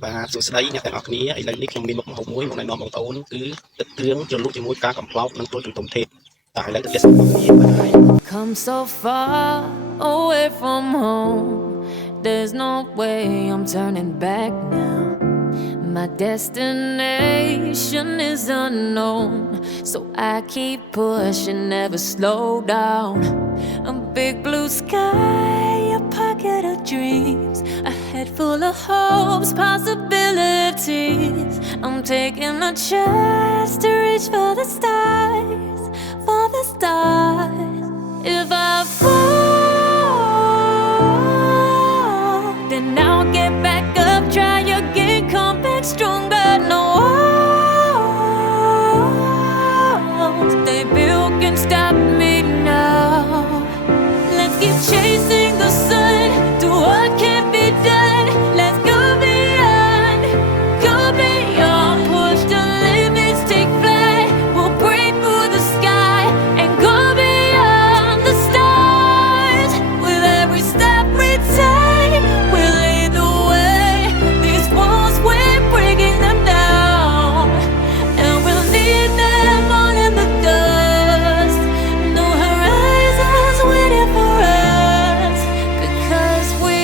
Và sựស្ដីអ្នកទាំងអស់គ្នាឥឡូវនេះខ្ញុំមានមុខម្ហូបមួយមកណែនាំបងប្អូនគឺទឹកគ្រឿងជ្រលក់ជាមួយផ្កាកំប្លោកនិងត្រួយជំទង់ទេពតែឥឡូវទៅទេសនាគ្នាបាទហើយ Come so far away from home. There's no way I'm turning back now. My destination is unknown, so I keep pushing, never slow down. A big blue sky, a pocket of dreams, a head full of hopes, possibilities. I'm taking a chance to reach for the stars, for the stars. If I fall, then I'll get back up, try again, come back stronger. No walls they built can stop me now. Let's keep chasing the sun, do what can't be done. Let's go beyond, push the limits, take flight. We'll break through the sky and go beyond the stars. With every step we take, we'll lead the way. These walls, we're breaking them down, and we'll leave them all in the dust. No horizons waiting for us, because we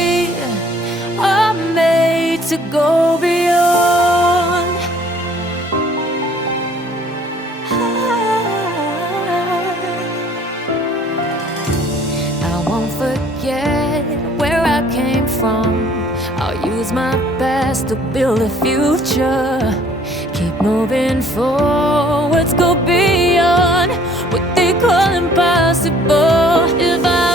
are made to go beyond. I won't forget where I came from. I'll use my best to build a future. Keep moving forwards, go beyond what they call impossible. If I